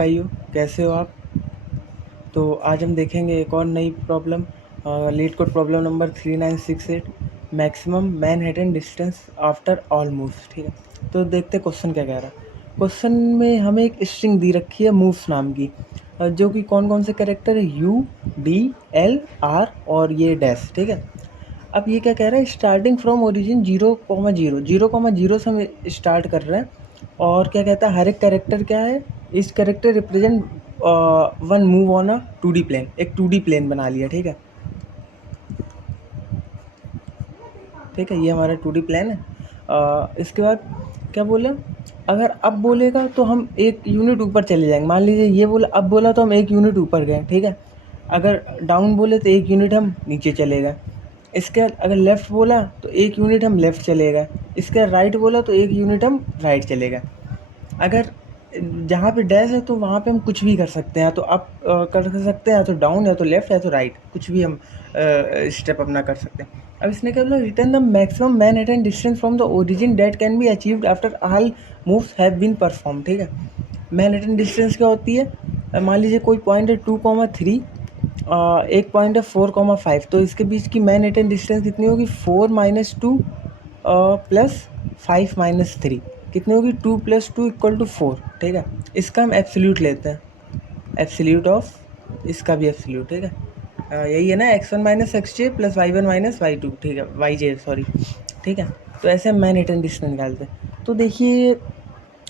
भाइयों, कैसे हो आप? तो आज हम देखेंगे एक और नई problem, leet code problem number 3968, maximum Manhattan distance after all moves. ठीक है, तो देखते क्वेश्चन क्या कह रहा है। क्वेश्चन में हमें एक स्ट्रिंग दी रखी है मूव्स नाम की, जो कि कौन कौन से कैरेक्टर है, यू, डी, एल, आर और ये डैश। ठीक है, अब ये क्या कह रहा है, स्टार्टिंग फ्रॉम ओरिजिन 0,0, 0,0 से हम स्टार्ट कर रहे हैं। और क्या कहता है, हर एक कैरेक्टर क्या है, इस character represent one move on a 2D plane. एक 2D प्लेन बना लिया। ठीक है, ठीक है, ये हमारा 2D प्लेन है। इसके बाद क्या बोला, अगर अब बोलेगा तो हम एक यूनिट ऊपर चले जाएंगे। मान लीजिए ये बोला, अब बोला तो हम एक यूनिट ऊपर गए। ठीक है, अगर डाउन बोले तो एक यूनिट हम नीचे चले गए। इसके बाद अगर लेफ़्ट बोला तो एक यूनिट हम लेफ़्ट चले गए। इसके बाद राइट बोला तो एक यूनिट हम राइट चले गए। अगर जहाँ पे डैश है तो वहाँ पे हम कुछ भी कर सकते हैं, या तो अप कर सकते हैं, या तो डाउन, या तो लेफ़्ट, या तो राइट, कुछ भी हम स्टेप अपना कर सकते हैं। अब इसने क्या बोला, return the maximum Manhattan distance from the origin that can be achieved after all moves have been perform. ठीक है, मैनहट्टन डिस्टेंस क्या होती है, मान लीजिए कोई पॉइंट है 2,3, एक पॉइंट है 4,5, तो इसके बीच की मैनहट्टन डिस्टेंस कितनी होगी, 4 - 2 प्लस 5 - 3 कितनी होगी, 2 + 2 = 4। ठीक है, इसका हम एब्सोल्यूट लेते हैं, एब्सोल्यूट ऑफ इसका भी एब्सोल्यूट। ठीक है, यही है ना, x1 - xj + y1 - y2। ठीक है, yj सॉरी। ठीक है, तो ऐसे हम मैनहट्टन डिस्टेंस निकालते हैं। तो देखिए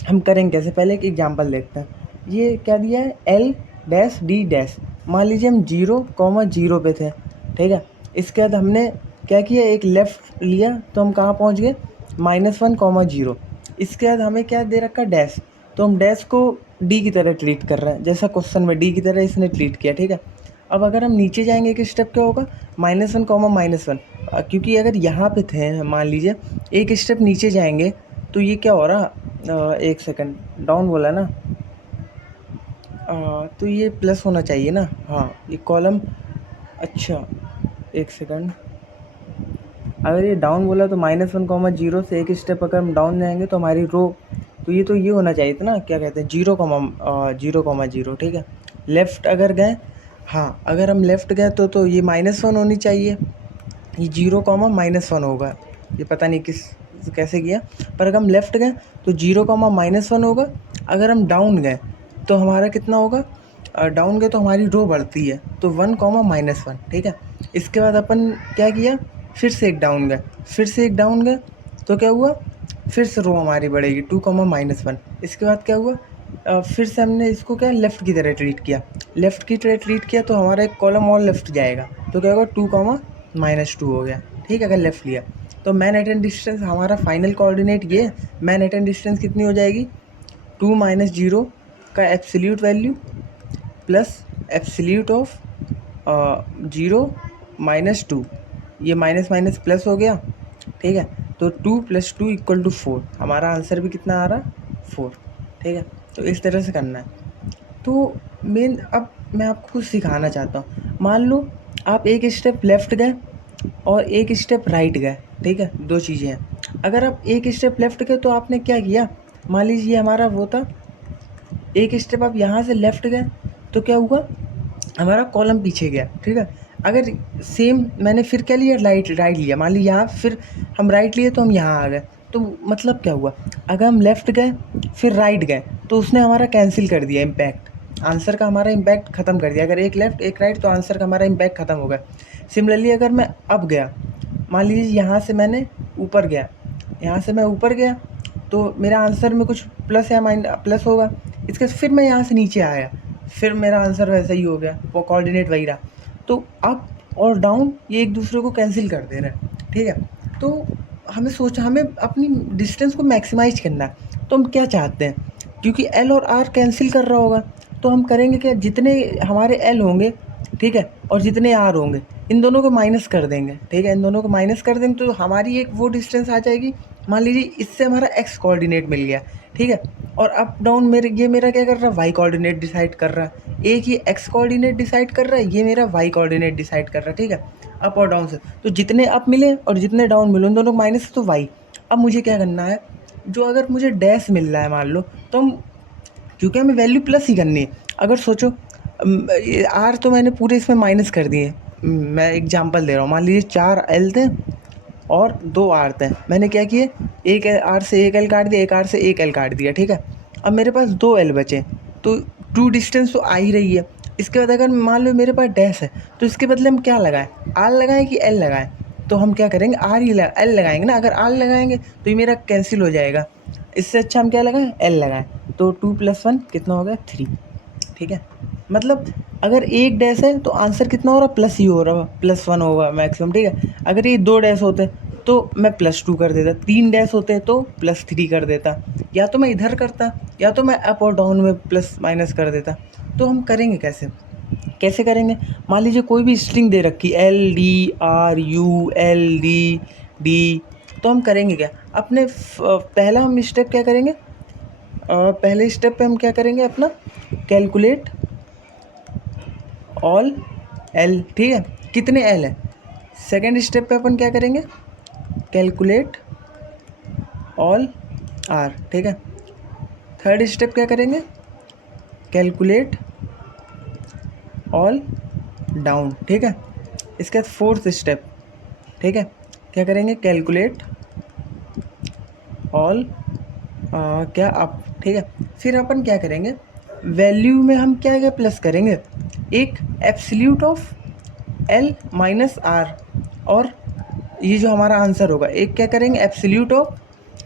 हम करेंगे कैसे, पहले एक एग्जांपल देखते हैं। ये क्या दिया है, एल डैश डी डैश। मान लीजिए हम 0,0 पे थे। ठीक है, इसके बाद हमने क्या किया, एक लेफ़्ट लिया तो हम कहाँ पहुँच गए, -1,0। इसके बाद हमें क्या दे रखा, डैश, तो हम डैश को डी की तरह ट्रीट कर रहे हैं, जैसा क्वेश्चन में डी की तरह इसने ट्रीट किया। ठीक है, अब अगर हम नीचे जाएंगे एक स्टेप क्या होगा, -1, -1, क्योंकि अगर यहाँ पे थे, मान लीजिए एक स्टेप नीचे जाएंगे तो ये क्या हो रहा, एक सेकंड, डाउन बोला ना, तो ये प्लस होना चाहिए ना, हाँ ये कॉलम, अच्छा एक सेकंड, अगर ये डाउन बोला तो -1,0 से एक स्टेप अगर हम डाउन जाएंगे तो हमारी रो, तो ये होना चाहिए था ना, क्या कहते हैं, 0,0। ठीक है, लेफ़्ट अगर गए, हाँ अगर हम लेफ़्ट गए तो ये -1 होनी चाहिए, ये 0,-1 होगा। ये पता नहीं किस कैसे किया, पर अगर हम लेफ़्ट गए तो 0,-1 होगा। अगर हम डाउन गए तो हमारा कितना होगा, डाउन गए तो हमारी रो बढ़ती है, तो 1,-1। ठीक है, इसके बाद अपन क्या किया, फिर से एक डाउन गए, फिर से एक डाउन गए, तो क्या हुआ, फिर से रो हमारी बढ़ेगी 2,-1। इसके बाद क्या हुआ, फिर से हमने इसको क्या लेफ़्ट की तरह ट्रीट किया, लेफ़्ट की तरह ट्रीट किया तो हमारा एक कॉलम और लेफ़्ट जाएगा, तो क्या होगा, 2,-2 हो गया। ठीक है, अगर लेफ़्ट लिया तो मैनहट्टन डिस्टेंस हमारा फाइनल कोऑर्डिनेट ये, मैनहट्टन डिस्टेंस कितनी हो जाएगी, 2 - 0 का absolute value plus absolute of 0 - 2, ये माइनस माइनस प्लस हो गया। ठीक है, तो 2 + 2 = 4, हमारा आंसर भी कितना आ रहा, 4। ठीक है, तो इस तरह से करना है। तो मेन, अब मैं आपको कुछ सिखाना चाहता हूँ। मान लो आप एक स्टेप लेफ़्ट गए और एक स्टेप राइट गए। ठीक है, 2 चीज़ें हैं। अगर आप एक स्टेप लेफ़्ट गए तो आपने क्या किया, मान लीजिए हमारा वो था, एक स्टेप आप यहाँ से लेफ़्ट गए तो क्या हुआ, हमारा कॉलम पीछे गया। ठीक है, अगर सेम मैंने फिर क्या लिया, राइट राइट लिया, मान लीजिए यहाँ फिर हम राइट लिए तो हम यहाँ आ गए, तो मतलब क्या हुआ, अगर हम लेफ़्ट गए फिर राइट गए तो उसने हमारा कैंसिल कर दिया इम्पैक्ट, आंसर का हमारा इम्पैक्ट ख़त्म कर दिया। अगर एक लेफ़्ट एक राइट तो आंसर का हमारा इम्पैक्ट ख़त्म हो गया। सिमिलरली अगर मैं अब गया, मान लीजिए यहाँ से मैंने ऊपर गया, यहाँ से मैं ऊपर गया तो मेरा आंसर में कुछ प्लस या प्लस होगा। इसके फिर मैं यहाँ से नीचे आया, फिर मेरा आंसर वैसा ही हो गया, वो कोऑर्डिनेट वही रहा। तो अप और डाउन ये एक दूसरे को कैंसिल कर दे रहे हैं। ठीक है, तो हमें अपनी डिस्टेंस को मैक्सिमाइज करना है। तो हम क्या चाहते हैं, क्योंकि एल और आर कैंसिल कर रहा होगा, तो हम करेंगे क्या, जितने हमारे एल होंगे, ठीक है, और जितने आर होंगे इन दोनों को माइनस कर देंगे। ठीक है, इन दोनों को माइनस कर देंगे तो हमारी एक वो डिस्टेंस आ जाएगी। मान लीजिए इससे हमारा एक्स कोऑर्डिनेट मिल गया। ठीक है, और अप डाउन ये मेरा क्या कर रहा है, वाई कोऑर्डिनेट डिसाइड कर रहा है। एक ये एक्स कोऑर्डिनेट डिसाइड कर रहा है, ये मेरा वाई कोऑर्डिनेट डिसाइड कर रहा है। ठीक है, अप और डाउन से, तो जितने अप मिले और जितने डाउन मिले उन दोनों को माइनस, तो वाई। अब मुझे क्या करना है, जो अगर मुझे डैश मिल रहा है मान लो, तो हम क्योंकि हमें वैल्यू प्लस ही करनी है। अगर सोचो आर तो मैंने पूरे इसमें माइनस कर दिए। मैं एग्जांपल दे रहा हूँ, मान लीजिए 4 एल थे और 2 आर थे। मैंने क्या किए, एक आर से एक एल काट दिया, एक आर से एक एल काट दिया, ठीक है। अब मेरे पास 2 एल बचे, तो टू डिस्टेंस तो आ ही रही है। इसके बाद अगर मान लो मेरे पास डैश है, तो इसके बदले हम क्या लगाएं, आर लगाएं कि एल लगाएं? तो हम क्या करेंगे, आर ही एल लगाएंगे ना। अगर आर लगाएंगे तो ये मेरा कैंसिल हो जाएगा। इससे अच्छा हम क्या लगाएं, एल लगाएं। तो 2 + 1 कितना हो गया, 3, ठीक है। मतलब अगर एक डैश है तो आंसर कितना हो रहा, प्लस ही हो रहा, +1 होगा मैक्सिमम, ठीक है। अगर ये 2 डैश होते तो मैं +2 कर देता, 3 डैश होते तो +3 कर देता, या तो मैं इधर करता, या तो मैं अप और डाउन में प्लस माइनस कर देता। तो हम करेंगे कैसे, कैसे करेंगे, मान लीजिए कोई भी स्ट्रिंग दे रखी LDRULDD, तो हम करेंगे क्या, अपने पहला हम स्टेप क्या करेंगे, पहले स्टेप पे हम क्या करेंगे अपना, कैलकुलेट ऑल एल, ठीक है, कितने एल है। सेकेंड स्टेप पे अपन क्या करेंगे, कैलकुलेट ऑल आर, ठीक है। थर्ड स्टेप क्या करेंगे, कैलकुलेट ऑल डाउन, ठीक है। इसके बाद फोर्थ स्टेप, ठीक है, क्या करेंगे, कैलकुलेट ऑल क्या अप, ठीक है। फिर अपन क्या करेंगे, वैल्यू में हम क्या क्या प्लस करेंगे, एक absolute of L minus R, और ये जो हमारा आंसर होगा एक क्या करेंगे, absolute of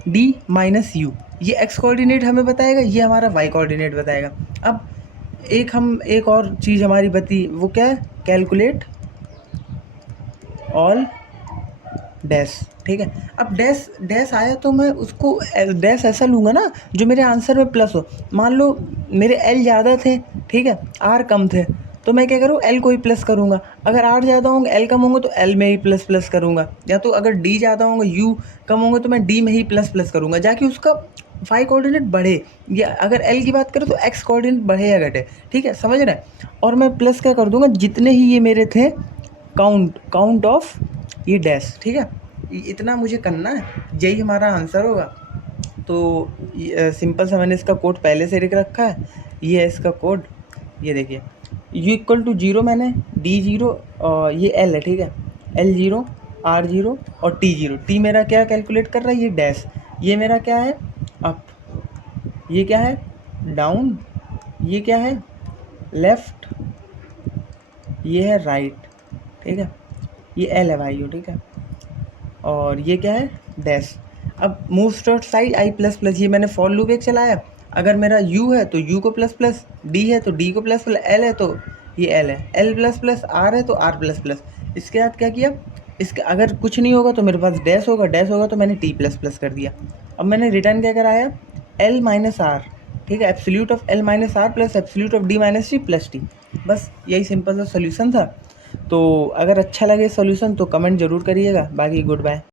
D minus U. ये एक्स कोऑर्डिनेट हमें बताएगा, ये हमारा वाई कोऑर्डिनेट बताएगा। अब एक और चीज़ हमारी बती, वो क्या है, कैलकुलेट ऑल डैश, ठीक है। अब डैश डैश आया तो मैं उसको डैश ऐसा लूँगा ना जो मेरे आंसर में प्लस हो। मान लो मेरे एल ज़्यादा थे, ठीक है, आर कम थे, तो मैं क्या करूँ, एल को ही प्लस करूँगा। अगर आर ज़्यादा होंगे, एल कम होंगे, तो एल में ही प्लस प्लस करूँगा। या तो अगर डी ज़्यादा होंगे, यू कम होंगे, तो मैं डी में ही प्लस प्लस करूँगा, जाकि उसका वाई कोऑर्डिनेट बढ़े। या अगर एल की बात करें तो एक्स कोऑर्डिनेट बढ़े या घटे, ठीक है, समझ रहे हैं। और मैं प्लस क्या कर दूँगा, जितने ही ये मेरे थे काउंट ऑफ ये डैश, ठीक है। इतना मुझे करना है, यही हमारा आंसर होगा। तो सिंपल सा मैंने इसका कोड पहले से लिख रखा है, ये है इसका कोड, ये देखिए, U = 0 मैंने, D0 ये L है, ठीक है, L0 R0 और T0। T मेरा क्या कैलकुलेट कर रहा है, ये डैश, ये मेरा क्या है, अप, ये क्या है, डाउन, ये क्या है, लेफ़्ट, ये है राइट, ठीक है, ये L है भाई, ठीक है, और ये क्या है, डैश। अब moves towards side I plus plus, ये मैंने फॉर लूप एक चलाया। अगर मेरा U है तो U को प्लस प्लस, D है तो D को प्लस प्लस, L है तो ये L है, L प्लस प्लस, R है तो R प्लस प्लस। इसके बाद क्या किया, इसके अगर कुछ नहीं होगा तो मेरे पास डैश होगा, डैश होगा तो मैंने T प्लस प्लस कर दिया। अब मैंने रिटर्न क्या कराया, L माइनस R, ठीक है, absolute of L minus R plus absolute of D minus T plus T। बस यही सिंपल सा सोल्यूशन था। तो अगर अच्छा लगे सोल्यूशन तो कमेंट ज़रूर करिएगा। बाकी गुड बाय।